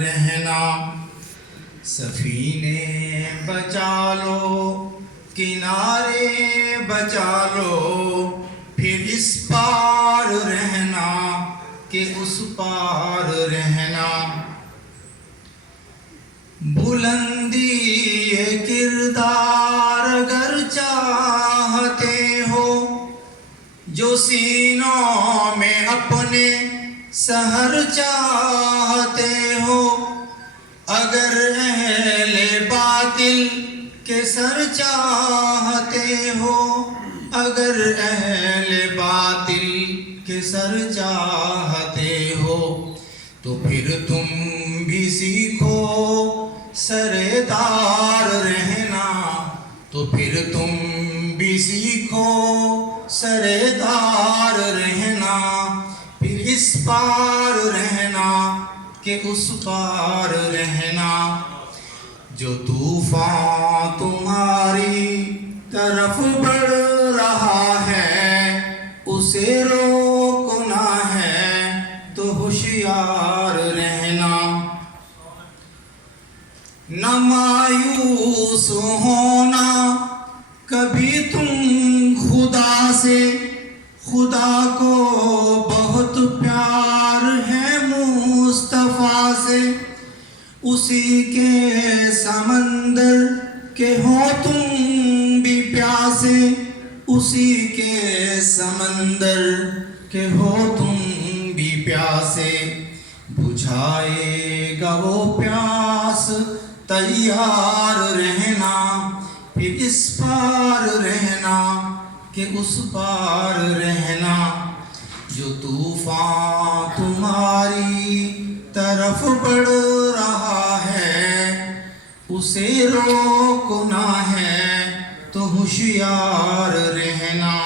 رہنا. سفینے بچا لو کنارے بچا لو پھر اس پار رہنا کہ اس پار رہنا. بلندی کردار اگر چاہتے ہو جو سینوں میں اپنے سحر چاہتے ہو, اگر اہل باطل کے سر چاہتے ہو, اگر اہل باطل کے سر چاہتے ہو تو پھر تم بھی سیکھو سردار رہنا. تو پھر تم بھی سیکھو سردار رہنا. پھر اس پار رہنا کہ اس پار رہنا. جو طوفان تمہاری طرف بڑھ رہا ہے اسے روکنا ہے تو ہوشیار رہنا. نہ مایوس ہونا کبھی تم خدا سے, خدا کو بہت پیار ہے مصطفیٰ سے. اسی کے سمندر کے ہو تم بھی پیاسے, اسی کے سمندر کے ہو تم بھی پیاسے. بجھائے گا وہ پیاس تیار رہنا. پھر اس پار رہنا کہ اس پار رہنا. جو طوفان تمہاری طرف بڑھ رہا ہے اسے روکنا ہے تو ہوشیار رہنا.